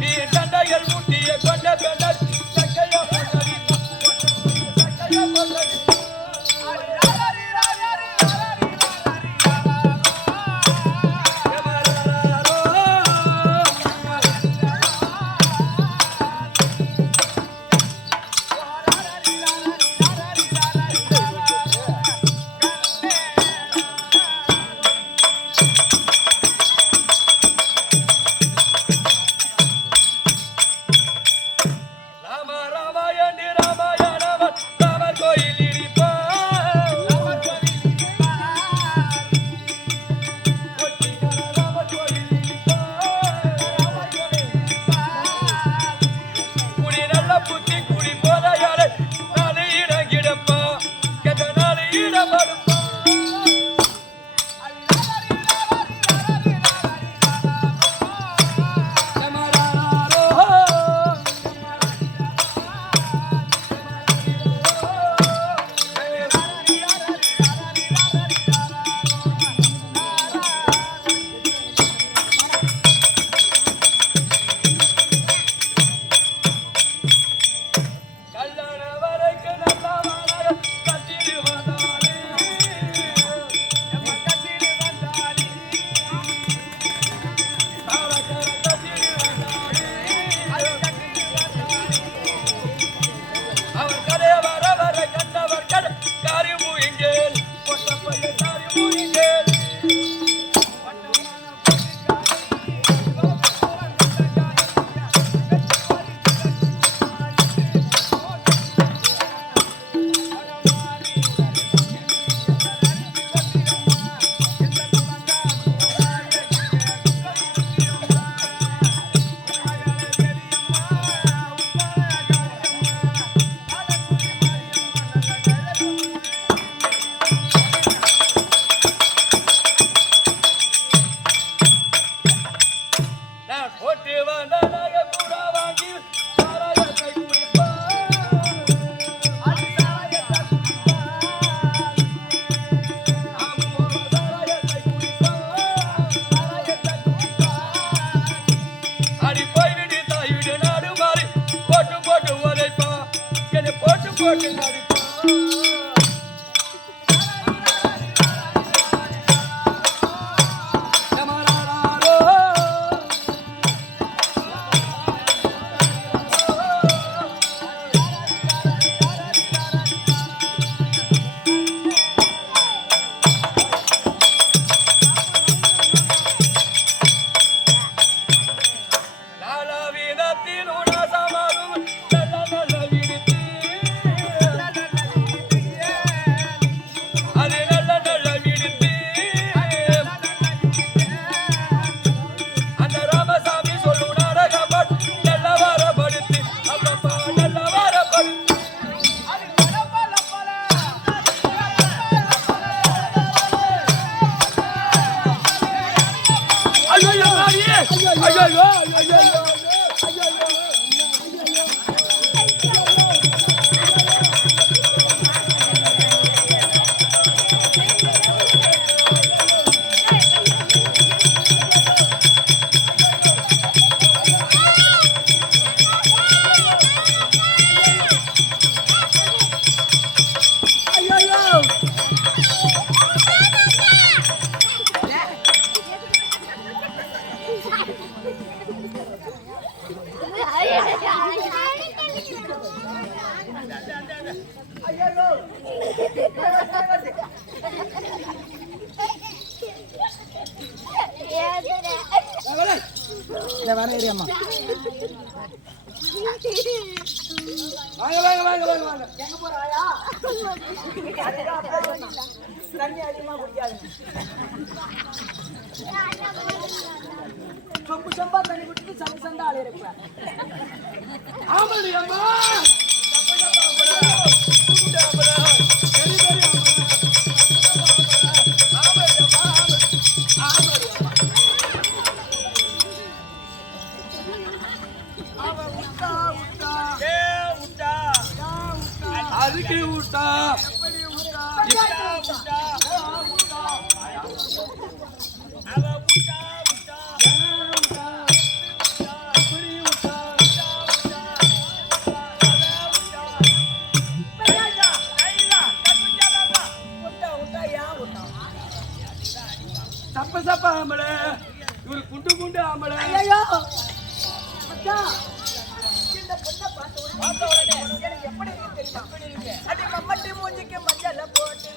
நீ தண்டைகள் முட்டிய கொண்ட பெண்ணர் சக்கைய பொன்னடி சக்கைய பொன்னடி வரேம்மா வாங்க வாங்க வாங்க வாங்க வாங்க எங்க போறாயா தண்ணி அதிகமா குடிக்காது சொம்பு சொம்பா தண்ணி குடிச்சு சண்டை சண்டை ஆளு இருப்பேன் ஆமாடி அம்மா அதுக்கு ஊட்டா ஆம்பளை இவரு குண்டு குண்டு ஆம்பளை. ஐயோ மச்சான், இந்த பொண்ணை பார்த்த உடனே எனக்கு எப்படி இருக்கு தெரியுமா? அடி மம்மட்டி மூஞ்சிக்கு மஞ்சள போட்டு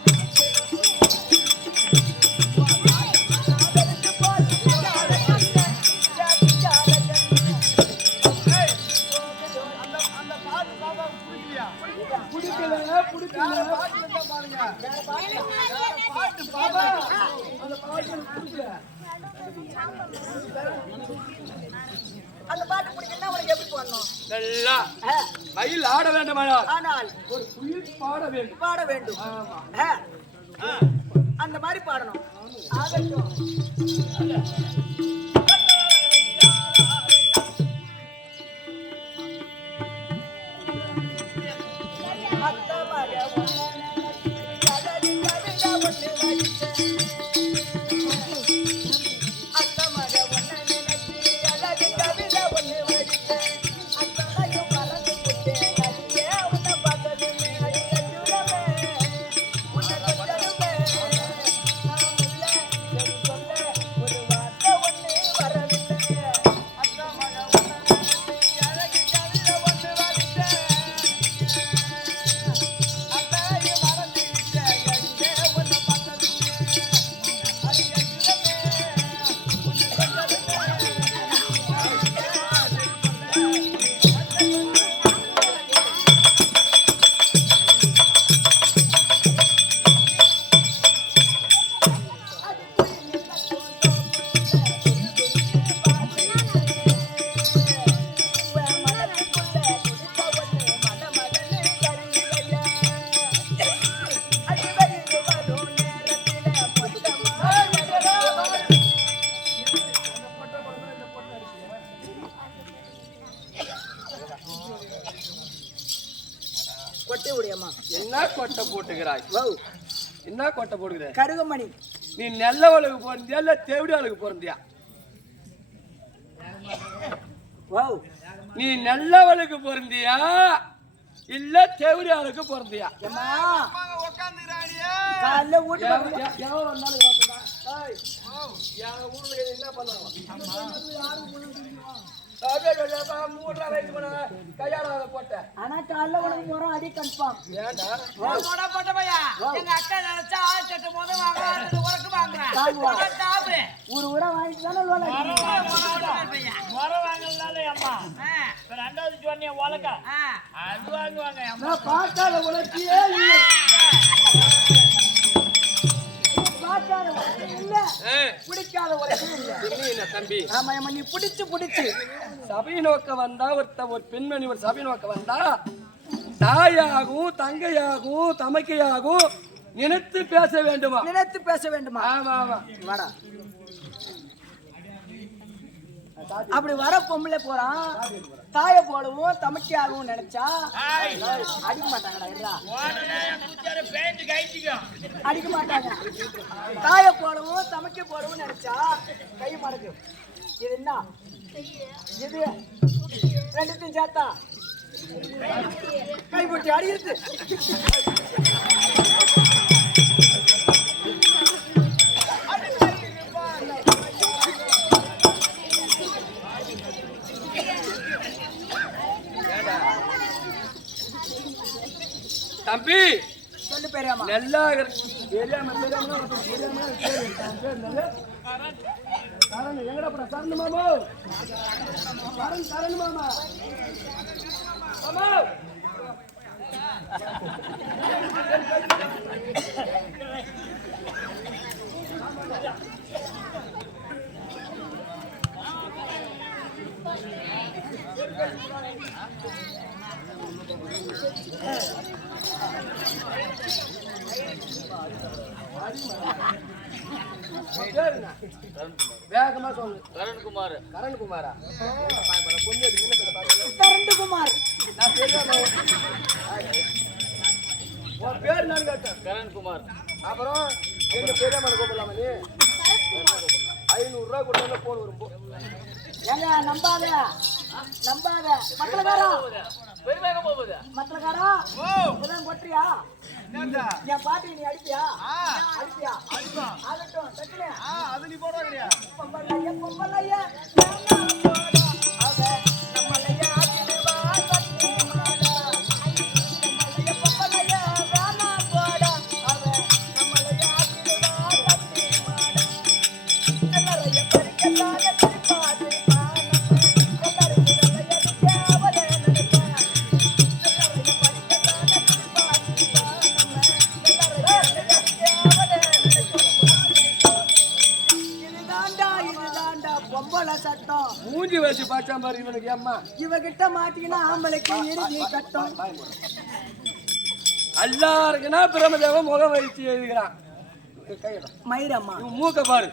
அந்த பாட்டு பிடிக்கலன்னா உனக்கு எப்படி போடணும்? நல்லா மயில் ஆட வேண்டுமானால் ஆனால் ஒரு குயில் பாட வேண்டும். பாட வேண்டும். அந்த மாதிரி பாடணும். ஆகட்டும். கொட்டை உடையம்மா, என்ன கொட்டை போட்டுக்கிறாய்? என்ன கொட்டை போட்டுக்கிற? கருகமணி, நீ நல்லவளுக்கு பிறந்தியா இல்ல தேவடியாளுக்கு பிறந்தியா? நீ நல்லவளுக்கு பிறந்தியா இல்ல தேவடியாளுக்கு பிறந்தியா? காலைல ஊட்டு எவன் வந்தாலும் ஓட்டுடா. என் ஊர்ல என்ன பண்ணுவாங்க? ஆனா காலைல உனக்கு முறம் அடி கன்ஃபார்ம். ஏன்டா போட்ட பையா எங்க அக்கா நினைச்சா ஆச்சட்டு போது வாங்க உனக்கு வாங்குறேன் ஒரு உரம் வாங்கிட்டு தானே முறை வாங்கலனால அம்மா ரெண்டாவது சொன்னிய உலக அது வாங்குவாங்க நான் பார்க்காத உலகியே இல்லை. பார்க்காத உலகம் இல்ல, பிடிக்காத உலகம் இல்ல. தம்பி ஆமா அம்மா, நீ பிடிச்சு சபை நோக்க வந்தா ஒரு பெண்மணி ஒரு சபை நோக்க வந்தா தாயாகவும் தங்கையாகவும் தமக்கையாகவும் நினைத்து பேச வேண்டுமா? நினைத்து பேச வேண்டுமா? ஆமா ஆமா. வாடா. அப்படி வர பொம்பளை போறான் தாய போலவும் தமக்கையாகவும் நினைச்சா அடிக்க மாட்டாங்கடா. அடிக்க மாட்டாங்க. தாய போலவும் தமக்கை போலவும் நினைச்சா கை மடக்கு. இது என்ன? இது ரெண்டுத்தையும் சேர்த்தா கைப்பட்டி அடிக்கிறது. தம்பி சொல்லு பெரியாமா. நல்லா எங்கடா போற? சரணு மாமா, சரணு மாமா. வேகமா சொல்லு. கரண்குமார். கரண்குமாரா? கரண்குமார். நான் உன் பேர் நான் கேட்டேன். கரண்குமார். அப்புறம் எங்க பெரியம்மா கூப்பிடலாமா? நீ 500 ரூபா கொடுத்தா போன் வரும். ஏங்க நம்பாத, நம்பாத மக்களகாரா பெருமையாக போகுது மக்களகாரா இதெல்லாம் கொட்டுறியா என் பாட்டி நீ அடிப்பியா அடிப்பியா ஆகட்டும் டக்குனு அது நீ போடுவா கிடையா பொம்பளைய பொம்பளைய சட்டம் மூஞ்சி வச்சு பாச்சா பாரு இவனுக்கு அம்மா இவகிட்ட மாட்டீங்கன்னா ஆம்பளைக்கு இறுதி கட்டம் எல்லாருக்குன்னா பிரமதேவம் முகம் வச்சு எழுதுகிறான் மயிரம்மா இவன் மூக்க பாரு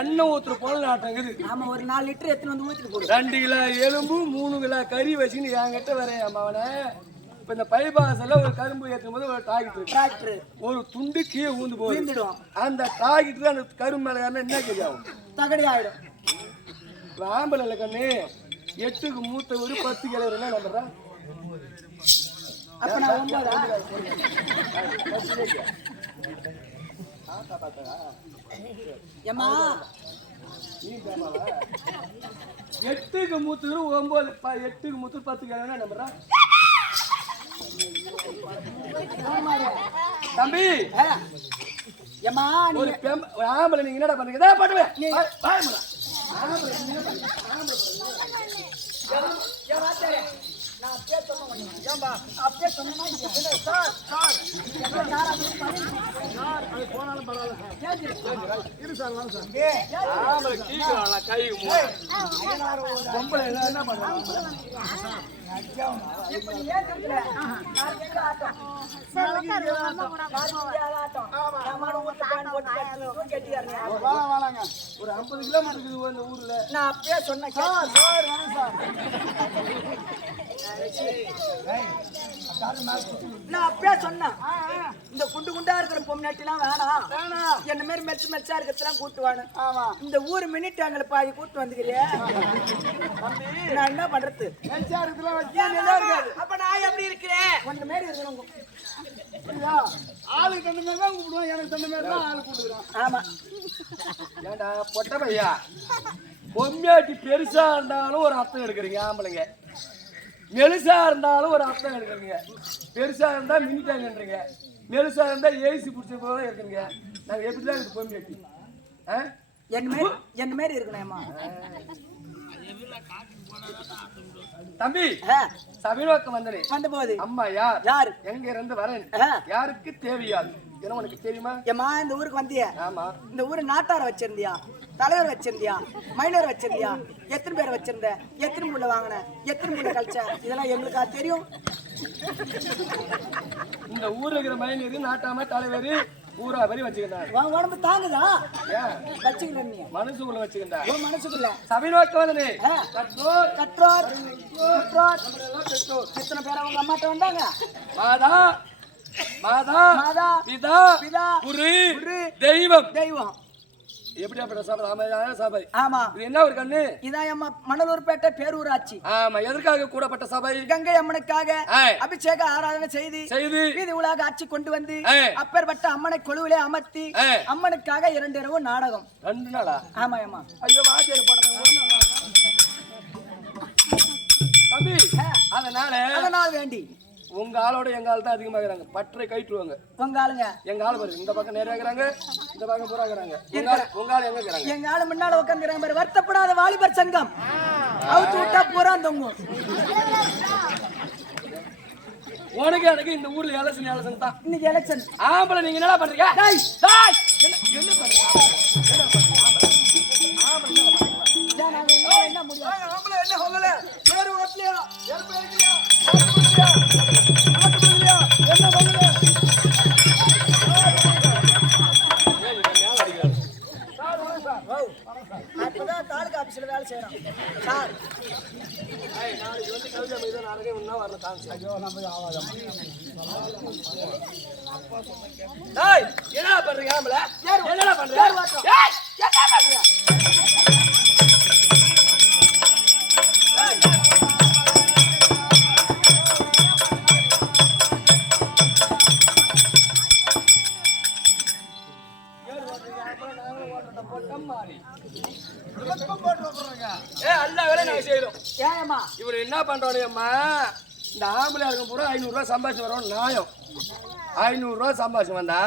எண்ணெய் ஊத்துற போல நாட்டங்குது ஆமா ஒரு 4 லிட்டர் எத்தனை வந்து ஊத்திட்டு போடு 2 கிலோ எலும்பு 3 கிலோ கறி வச்சுன்னு என்கிட்ட வரேன் அம்மா அவனை இப்ப இந்த பைபாஸ்ல ஒரு கரும்பு ஏற்றும் போது ஒரு டிராக்டர் ஒரு துண்டு கீழே ஊந்து போகுது விழுந்துடும் அந்த டிராக்டர் அந்த கரும்பு மேல ஏறினா என்ன தெரியும் தகடி ஆயிடும் ஆம்பளை இல்ல கண்ணு 8க்கு மூத்த ஒரு 10 கிலோ என்ன நம்புறா அப்ப நான் 9 ஏமா 8க்கு மூத்து 9 8க்கு மூத்து 10 கிலோ என்ன நம்புறா தம்பி ஏமா ஒரு ஆம்பளை நீங்க என்னடா பண்றீங்க இதே பண்ணுவேன் அப்படியே சொன்னா ஒரு 50 கிலோமீட்டருக்கு இந்த ஊர்ல நான் அப்படியே சொன்னேன் நான் அப்படியே சொன்னேன் இந்த குண்டு குண்டா இருக்கிற பொம்னாட்டிலாம் வேணாம் என்ன மாதிரி மெச்சு மெச்சா இருக்கிறதுலாம் கூட்டுவானு இந்த ஊர் மினி டேங்கல பாதி கூட்டு வந்துக்கிறிய நான் என்ன பண்றது அப்ப நான் எப்படி இருக்கிறேன் ஒன்று மாரி இருக்கணும் ஆளுக்கு தந்த மாதிரி தான் கூப்பிடுவோம் எனக்கு தந்த மாதிரி தான் ஆளு கூப்பிடுறோம் ஆமா ஏண்டா பொட்ட பையா பொம்மையாட்டி பெருசா இருந்தாலும் ஒரு அர்த்தம் எடுக்கிறீங்க ஆம்பளைங்க மெலுசா இருந்தாலும் ஒரு அர்த்தம் எடுக்கிறீங்க பெருசா இருந்தா மினிட்டாங்கன்றீங்க மெலுசா இருந்தா ஏசி பிடிச்ச போல இருக்குறீங்க நாங்க எப்படிதான் இருக்கு பொம்மையாட்டி என்ன மாரி இருக்கணும்மா தம்பி சபீனோக்கு வந்தனே வந்த போது அம்மா யார் யார் எங்க இருந்து வரேன் யாருக்கு தேவையாது என்ன உனக்கு தெரியுமா ஏமா இந்த ஊருக்கு வந்திய ஆமா இந்த ஊரு நாட்டார வச்சிருந்தியா தலைவர் வச்சிருந்தியா மைனர் வச்சிருந்தியா எத்தனை பேர் வச்சிருந்த எத்தனை முள்ள வாங்கின எத்தனை முள்ள கழிச்ச இதெல்லாம் எங்களுக்கா தெரியும் இந்த ஊர்ல இருக்கிற மைனர் நாட்டாம தலைவர் பூரா வரி வச்சுக்கிட்டாரு உன் உடம்பு தாங்குதா வச்சுக்கிறேன் நீ மனசுக்குள்ள வச்சுக்கிட்டா உன் மனசுக்குள்ள சபீனோக்கு வந்தனே கற்றோர் கற்றோர் எத்தனை பேர் அவங்க அம்மாட்ட வந்தாங்க மாதா மாதா மாதா பிதா பிதா குரு தெய்வம் தெய்வம் எப்படியாப்பட்ட சபை அமைதியான சபை ஆமா இது என்ன ஒரு கண்ணு இதான் அம்மா மணலூர்பேட்டை பேரூராட்சி ஆமா எதற்காக கூடப்பட்ட சபை கங்கை அம்மனுக்காக அபிஷேக ஆராதனை செய்து வீதி உலக ஆட்சி கொண்டு வந்து அப்பேற்பட்ட அம்மனை கொலுவிலே அமர்த்தி அம்மனுக்காக 2 இரவு நாடகம் 2 நாளா ஆமா ஆமா ஐயோ வாத்தியார் போட்டேன் தம்பி அதனால வேண்டி உங்க ஆளோட எங்க ஆள் தான் அதிகமா இருக்கிறாங்க பற்றை கைட்டுவாங்க உங்க ஆளுங்க எங்க ஆளு பாரு இந்த பக்கம் நிறைய இருக்கிறாங்க இந்த பக்கம் பூரா இருக்கிறாங்க உங்க ஆள் எங்க இருக்கிறாங்க எங்க ஆளு முன்னால உட்காந்துக்கிறாங்க பாரு வருத்தப்படாத வாலிபர் சங்கம் அவுத்து விட்டா பூரா தொங்கும் உனக்கு எனக்கு இந்த ஊர்ல எலெக்ஷன் தான் இன்னைக்கு எலெக்ஷன் ஆம்பளை நீங்க என்ன பண்றீங்க என்ன பண்றீங்க என்ன முடியும் என்ன சொல்லல பேரு ஓட்டலையா என்ன பண்ணல அப்பதான் தாலுகா ஆபீஸ்ல வேலை செய்யறோம் சார் என்ன பண்றீங்க ஆம்பளை என்ன பண்றீங்க ஆமா இவர் என்ன பண்றானேம்மா இந்த ஆம்பளை இருக்கும் பூரா 500 ரூபாய் சம்பாதிச்சு வரோம் நியாயம் 500 ரூபாய் சம்பாதிச்சு வந்தா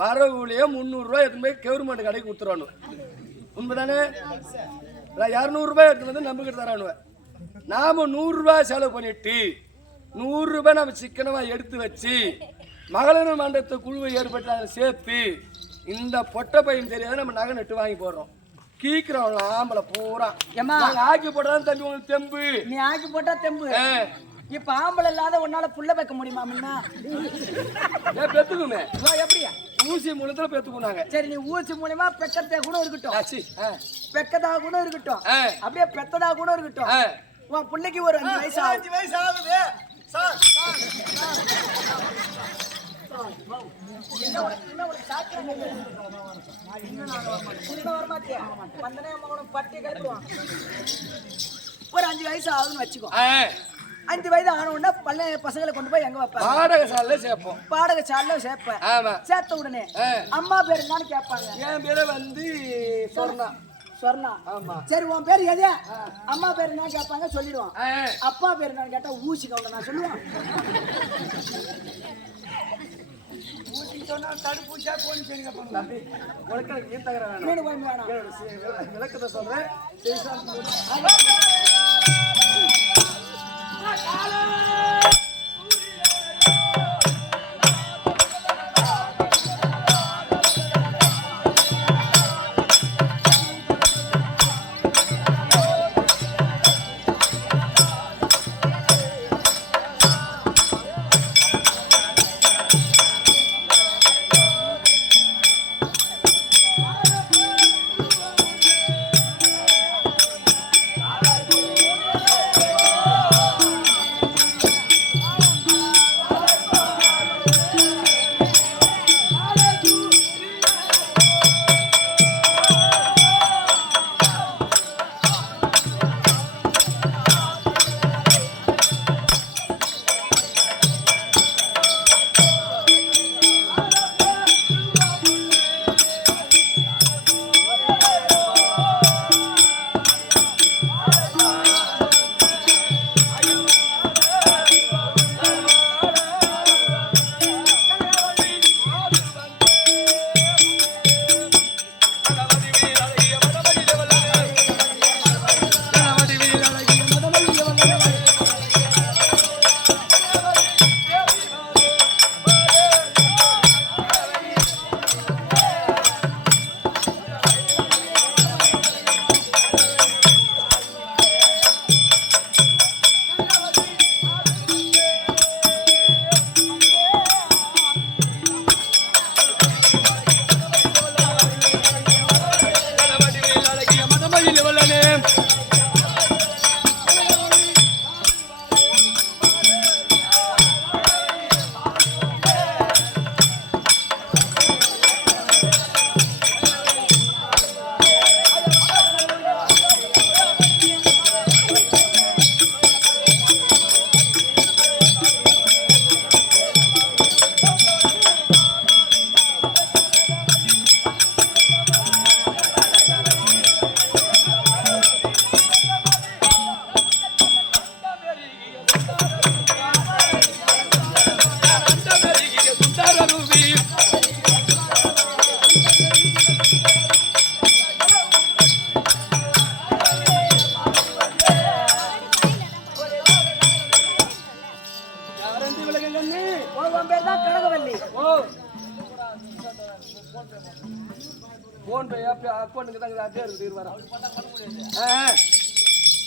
வரவுலயே 300 ரூபாய் எடுத்து போய் கவர்மெண்ட் கடைக்கு கொடுத்துருவானு உண்மைதானே 200 ரூபாய் எடுத்து வந்து நம்பிக்கிட்டு தரானுவேன் நாம 100 ரூபாய் செலவு பண்ணிட்டு 100 ரூபாய் நம்ம சிக்கனமா எடுத்து வச்சு மகளிர் மன்றத்தை குழுவை ஏற்பட்டு அதை சேர்த்து இந்த பொட்டை பையன் தெரியாத நம்ம நகை நட்டு வாங்கி போடுறோம் கீக்குறவங்க ஆம்பளை பூரா ஏம்மா ஆக்கி போட்டாதான் தம்பி உங்களுக்கு தெம்பு நீ ஆக்கி போட்டா தெம்பு இப்ப ஆம்பளை இல்லாத உன்னால புள்ள வைக்க முடியுமா முன்னா ஏன் பெத்துக்குமே எப்படியா ஊசி மூலத்துல பெத்துக்குனாங்க சரி நீ ஊசி மூலமா பெக்கத்தா கூட இருக்கட்டும் பெக்கதா கூட இருக்கட்டும் அப்படியே பெத்ததா கூட இருக்கட்டும் உன் பிள்ளைக்கு ஒரு 5 வயசு 5 வயசு ஆகுது சார் ஒரு 5 வயசு ஆகுதுன்னு வச்சுக்கோ 5 வயது ஆன உடனே பசங்களை கொண்டு போய் எங்க வைப்பாங்க பாடகசாலையில சேர்ப்போம் பாடகசாலையில சேர்ப்பேன் சேர்த்த உடனே அம்மா பேர் என்னன்னு கேட்பாங்க என் பேரு வந்து சொர்ணா ஆமா சரி உன் பேர் எது அம்மா பேர் என்ன கேட்பாங்க சொல்லிடுவான் அப்பா பேர் என்னன்னு கேட்டா ஊசி கவுண்ட நான் சொல்லுவான் ஊசி சொன்னா தடுப்பூசியா கோழி சரிங்க பண்ணலாம் விளக்கத்தை சொல்றேன்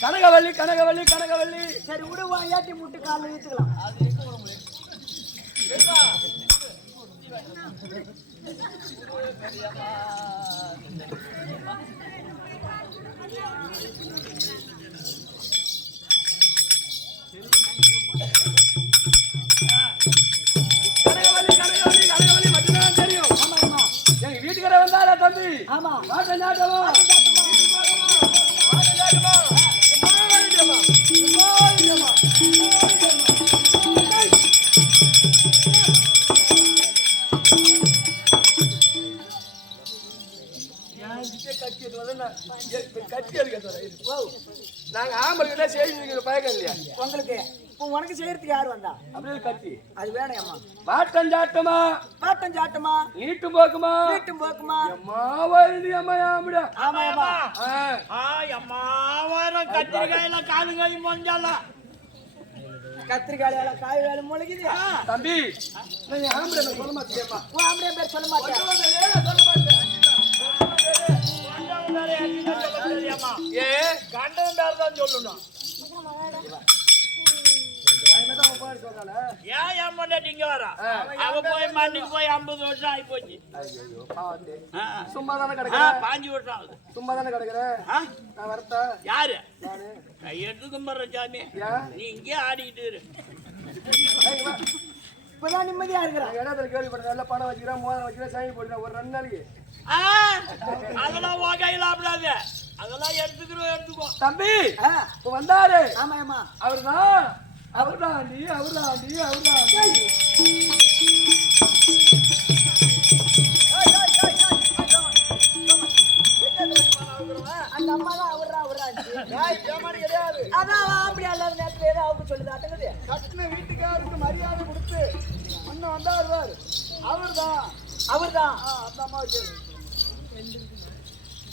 கனகவல்லி கனகவல்லி கனகவல்லி சரி விடுவா ஏட்டி முட்டு காலில் ஏத்துக்கலாம் கனகவல்லி கனகவல்லி கனகவல்லி மட்டும்தான் தெரியும். எங்க வீட்டுக்கார வந்தாரா தம்பி? ஆமா வாட்ட நாட்டமா கட்சி எடுக்க நாங்க ஆம்பளை கிட்ட செய்தி பயக்கம் இல்லையா? உங்களுக்கு இப்போ உனக்கு செய்யறதுக்கு யாரு வந்தா? அப்படியே கத்தி அது வேணும் அம்மா. வாட்டம் சாட்டமா பாட்டம் சாட்டமா நீட்டும் போக்குமா வீட்டும் போக்குமா அம்மா வருது அம்மா ஆம்பட. ஆமா அம்மா. அம்மா வரும் கத்திரிக்காயில காது காலி மொஞ்சால கத்திரிக்காயில காய் வேலை முளைக்குது. தம்பி நான் ஆம்பட சொல்ல மாட்டேன்ப்பா. உன் ஆம்பளை பேர் சொல்ல மாட்டேன். சொல்ல மாட்டேன். ஏ கண்டம் பேர் தான் சொல்லணும். ஏன் என் பொண்டாட்டி இங்க வரா? அவ போய் மண்ணுக்கு போய் 50 வருஷம் ஆகி போச்சு. சும்மா தானே கிடக்குறேன். 5 வருஷம் ஆகுது. சும்மா தானே கிடக்குறேன். நான் வரட்டா? யாரு கையெடுத்து கும்பிடுற சாமி? நீ இங்கே ஆடிக்கிட்டு இரு. இப்பதான் நிம்மதியா இருக்கிறேன். இடத்துல கேள்விப்பட்ட நல்ல பணம் வச்சுக்கிறேன், மோதிரம் வச்சுக்கிறேன், சாமி போடுறேன் ஒரு 2 நாளைக்கு. அதெல்லாம் உன் கையில ஆடாது. அதெல்லாம் எடுத்துக்கோ. தம்பி இப்ப வந்தாரு. ஆமா அம்மா. அவர்தான் அவர்தாண்டி. அந்த அம்மா தான் அவர்ரா கிடையாது. அதான் அப்படி அல்லாத நேரத்துல ஏதோ அவங்க சொல்லுது அட்டங்குது. கட்டின வீட்டுக்காருக்கு மரியாதை கொடுத்து அண்ணன் வந்தாரு. அவர்தான் அந்த அம்மாவுக்கு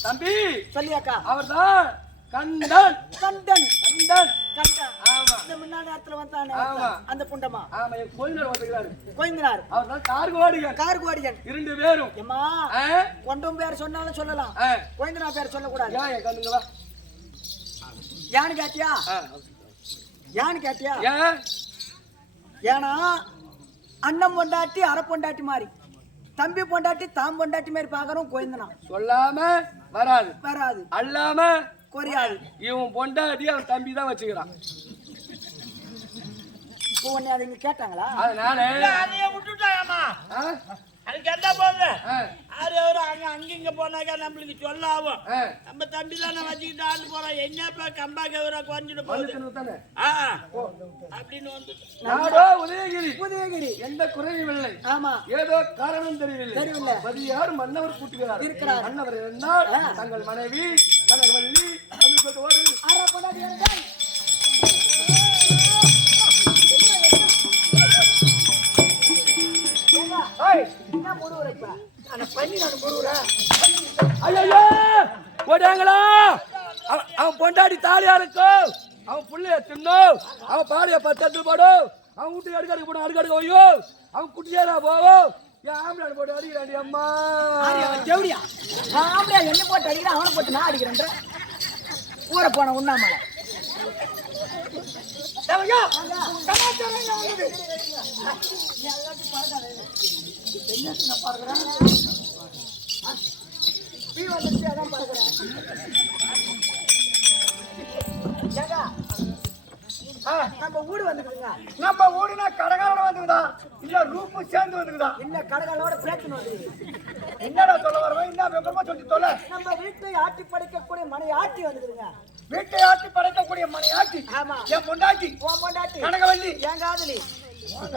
தம்பி சொல்லியாக்கா. அவர்தான் கண்டன். ஆமா இந்த முன்னாடி நேரத்துல வந்தானே ஆமா. அந்த புண்டமா. ஆமா என் கோயிலர் வந்துக்கிறாரு. கோயந்தனார். அவர்தான் கார்கோடிகன். கார்கோடிகன் 2 பேரும். ஏம்மா கொண்டம் பேர் சொன்னாலும் சொல்லலாம். கோயந்தனா பேர் சொல்லக்கூடாது. ஏன் என் கண்ணுங்களா? யான்னு கேட்டியா? ஏன் ஏன்னா அண்ணன் பொண்டாட்டி அரை பொண்டாட்டி மாதிரி, தம்பி பொண்டாட்டி தாம் பொண்டாட்டி மாதிரி பாக்குறோம். கோயந்தனா சொல்லாம வராது, அல்லாம குறையாது. இவன் பொண்டாட்டி அவன் தம்பி தான் வச்சுக்கிறான். உன்னை அதை இங்க கேட்டாங்களா? அதனால அதையே விட்டுட்டாயம்மா. அதுக்கு என்ன போகுது? அங்கிங்க போனாக்கா நம்மளுக்கு சொல்ல ஆகும். நம்ம தம்பி தானே வச்சுக்கிட்டான்னு போறோம். என்னப்பா கம்பா கவரா குறைஞ்சிட்டு போகுது அப்படின்னு வந்து நாடோ உதயகிரி எந்த குறையும் இல்லை. ஆமா, ஏதோ காரணம் தெரியவில்லை. பதியார் மன்னவர் கூட்டுகிறார் இருக்கிறார். மன்னவர் என்றால் தங்கள் மனைவி கனகவல்லி அரை பொண்டாட்டி அவன் பொண்டாடி தாலியா இருக்கும். அவன் புள்ளைய தின்னும், அவன் பாடிய 10 இடத்துல போடும், அவன் வீட்டுக்கு அடுக்கடுக்கு போடும், அடுக்கடுக்கு வையோ, அவன் குட்டியாரா போவோம். ஆம்பளை போட்டு அடிக்கிறாண்டி அம்மா. ஜவுடியா ஆம்பளை என்ன போட்டு அடிக்கிறேன், அவனை போட்டு நான் அடிக்கிறேன். ஊரை போன உண்ணாமலை நம்ம ஊடு வந்துக்குதுங்க. நம்ம ஊடுனா கடகாலோட வந்துக்குதா இல்ல ரூப்பு சேர்ந்து வந்துக்குதா? இல்ல கடகாலோட பேக்கணும் வந்துக்குது. என்னடா சொல்ல வரவன்? என்ன விவரமா சொல்லி தொலை. நம்ம வீட்டை ஆட்டி படைக்கக்கூடிய மனை ஆட்டி வந்துக்குதுங்க. வீட்டை ஆட்டி படைக்கக்கூடிய மனை ஆட்டி. ஆமா, என் பொண்டாட்டி உன் பொண்டாட்டி கனகவல்லி என் காதலி. உன்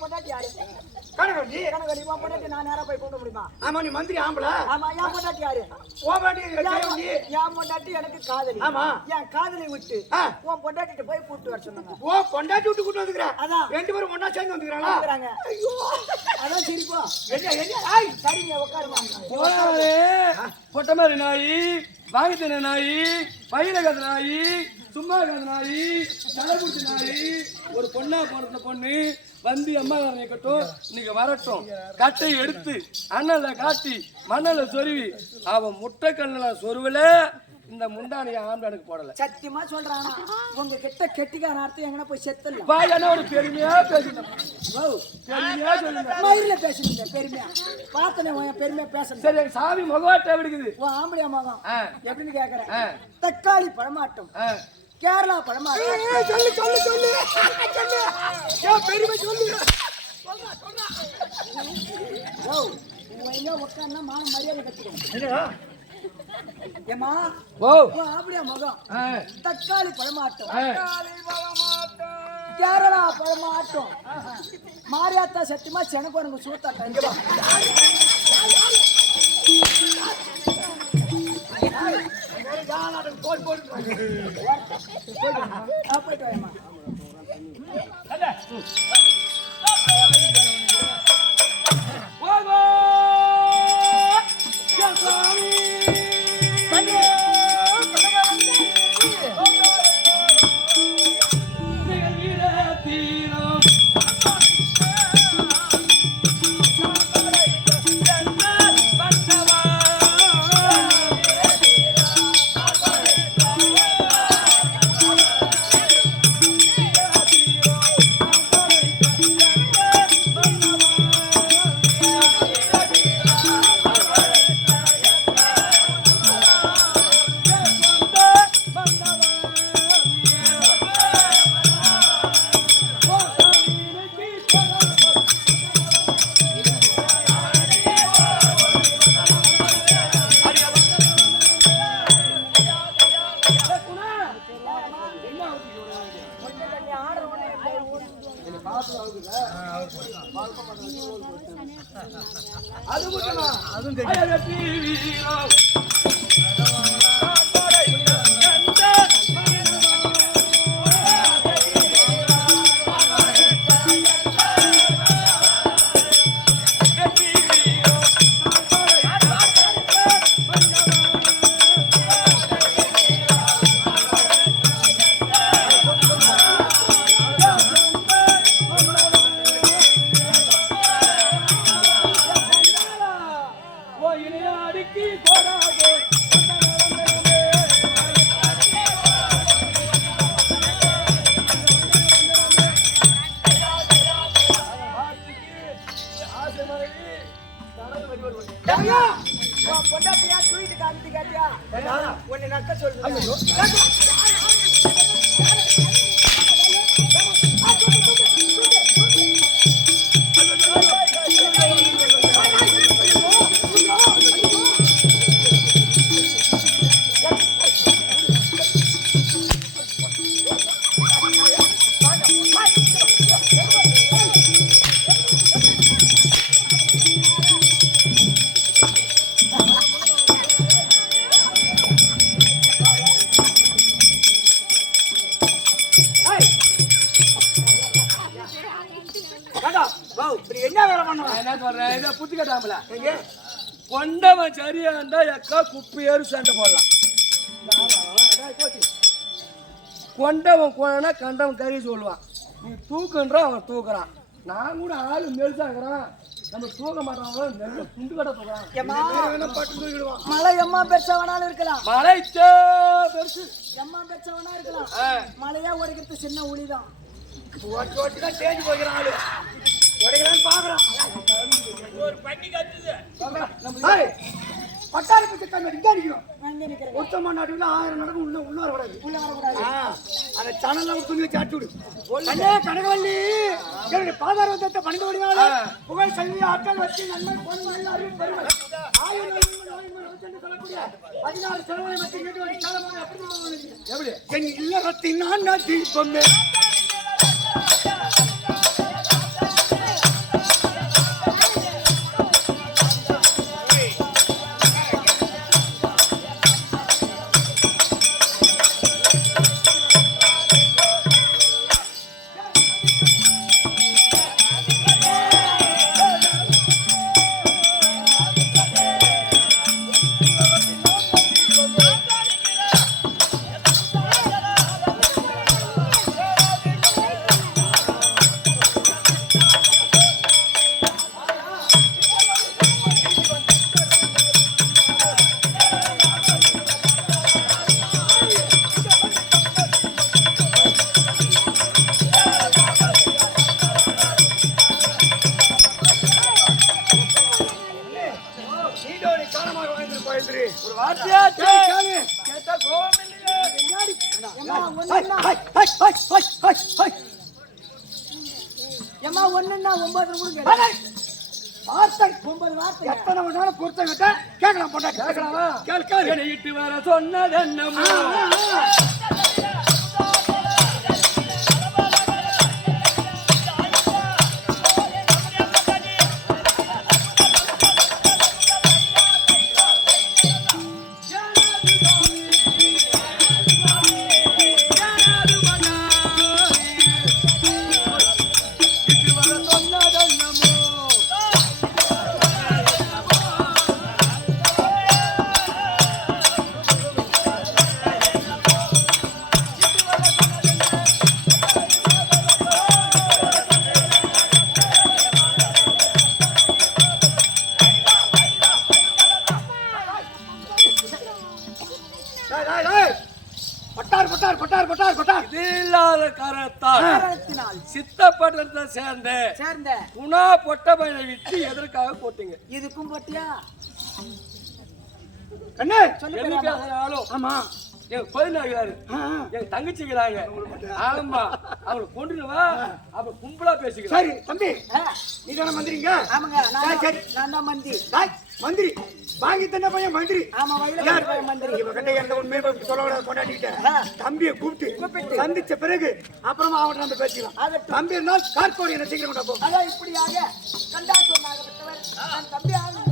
பொண்டாட்டி யாரு? கனகவல்லி. கனகவல்லி உன் பொண்டாட்டி நான் நேரா போய் கூப்பிட முடியுமா? ஆமா, நீ மந்திரி ஆம்பளை. ஆமா, என் பொண்டாட்டி யாரு? என் பொண்டாட்டி எனக்கு காதலி. ஆமா, என் காதலி விட்டு உன் பொண்டாட்டிட்டு போய் கூப்பிட்டு வர சொன்னாங்க. ஓ, பொண்டாட்டி விட்டு கூட்டு வந்துக்கிறேன். அதான் 2 பேரும் ஒண்ணா சேர்ந்து வந்துக்கிறாங்க. அதான் சிரிப்போம். சரிங்க, உட்காருமா. பொட்ட மாதிரி நாயி, வாங்கி தின நாயி, பயிர கத நாயி, சும்மா கத நாயி, தலைமுடிச்ச நாயி, ஒரு பொண்ணா பிறந்த பொண்ணு வந்து அம்மாக்காரனை கட்டும், இன்னைக்கு வரட்டும், கட்டை எடுத்து அண்ணல காட்டி மண்ணல சொருவி அவன் முட்டை கண்ணில் சொருவல இந்த முண்டானிய ஆம்பளனுக்கு போடல. சத்தியமா சொல்றானா உங்க கிட்ட கெட்டிக்கார அர்த்தம் எங்கன்னா போய் செத்தல. ஒரு பெருமையா பேசுறேன், பெருமையா சொல்லுங்க, மயிரில பேசுறீங்க பெருமையா. பார்த்தனே பெருமையா பேசுறேன். சரி, சாமி முகவாட்ட விடுக்குது. உன் ஆம்பளையா மகம் எப்படின்னு கேக்குறேன். தக்காளி பழமாட்டம், கேரளா பழமாட்டம். சொல்லு சொல்லு சொல்லு பெருமை சொல்லு. உட்கார்னா மான மரியாதை கத்துக்கணும். ஏமா அப்படியா மகம் தக்காளி பழமாட்டம், கேரளா பழமாட்டம், மாரியாத்தா சத்தியமா செனக்கு சூத்தாட்டம். போயிட்டு வாயம்மா. பொண்டாட்டியா தூக்கிட்டு காமிட்டு கேட்டியா உன்னை நக்க சொல்லுங்க. என்ன சொல்றேன் இதை புத்தி கட்டாமல கொண்டவன் சரியா இருந்தா எக்கா குப்பை ஏறு சண்டை போடலாம். கொண்டவன் கோனா கண்டவன் கறி சொல்லுவான். நீ தூக்குன்றான் அவன் தூக்குறான். நான் கூட ஆளு மெல்சாக்குறான் நம்ம தூக்க மாட்டான் நெல்ல துண்டு கட்ட தூக்குறான். மழை எம்மா பெருசா வேணாலும் இருக்கலாம். மழை பெருசு எம்மா பெருசா வேணா இருக்கலாம். மழையா உடைக்கிறது சின்ன உளிதான். ஓட்டிதான் தேஞ்சு போய்க்கிறான் ஆளு உடைக்கிறான்னு பாக்குறான். ஒரு பண்ணி கத்துது. பட்டாரி பூச்சி கண்ணு இங்க அடிக்கணும். அங்க நிக்கிறேன். உத்தம நாட்டுல 1000 நடக்கும் உள்ள வரக்கூடாது. உள்ள வரக்கூடாது. அந்த சேனல்ல ஒரு துணி வச்சு அடிச்சு விடு. அண்ணே கனகவல்லி என்னுடைய பாதாரத்தை பணிந்து ஓடினால புகழ் கல்வி ஆற்றல் வச்சு நன்மை பொன்மை எல்லாரும் பெருமை 1000 சொல்லக்கூடிய 16 செலவை வச்சு கேட்டு வடி காலமாக எப்படி என் இல்லறத்தின் நான் தீபமே ஒரு வார்த்தையா கேட்டா கோவம் இல்லையே. எம்மா ஒண்ணுன்னா 9 கூட வார்த்தை 9 வார்த்தை எத்தனை மணி நேரம் பொறுத்த கிட்ட கேட்கலாம் போட்டா கேட்கலாமா? கேட்க இட்டு வர சொன்னது என்னமோ டேய், டேய், டேய். கொட்டார் கொட்டார் கொட்டார் கொட்டார் கொட்டார் இது இல்லாத காரணத்தால் காரணத்தினால் சித்தப்பட்டத்தை சேர்ந்த சேர்ந்த குணா பொட்ட பையனை விட்டு எதற்காக போட்டீங்க? இதுக்கும் போட்டியா கண்ணு சொல்லு எதுக்கு பெரியம்மா. அதனாலும் ஆமா எங்க கோயிலாகிறாரு ஆ, ஆ. எங்க தங்கச்சிக்கிறாங்க. ஆமா அவங்களை கொண்டுடுவா அப்ப கும்பலா பேசிக்கிறேன். சரி தம்பி ஆ, நீ தானே மந்திரிங்க ஆமாங்க சரி. நான் தான் மந்தி டேய், மந்திரி வாங்கி தந்த பையன் மந்திரி ஆமா வயல யார்? மந்திரி இவ கண்ட இருந்த உண்மையை சொல்லக்கூடாது கொண்டாடிட்டேன் ஆ. தம்பியை கூப்பிட்டு சந்திச்ச பிறகு அப்புறமா அவன் நம்ம பேசிக்கலாம் ஆகட்டும். தம்பி இருந்தால் கார்கோடி என்ன சீக்கிரம் கொண்டா போ அதான் இப்படியாக கண்டா சொன்னாகப்பட்டவர் தன் தம்பி ஆண்டு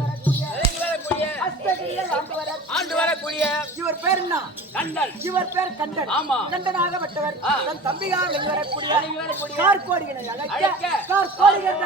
வரக்கூடிய இவர் பேர் என்ன கண்டல் இவர் பேர் கண்டன் ஆமா. கண்டனாகப்பட்டவர் தன் தம்பியாக வரக்கூடிய வரக்கூடிய கார்கோடிகளை அழைக்க. அழைக்க கார்கோடிகள்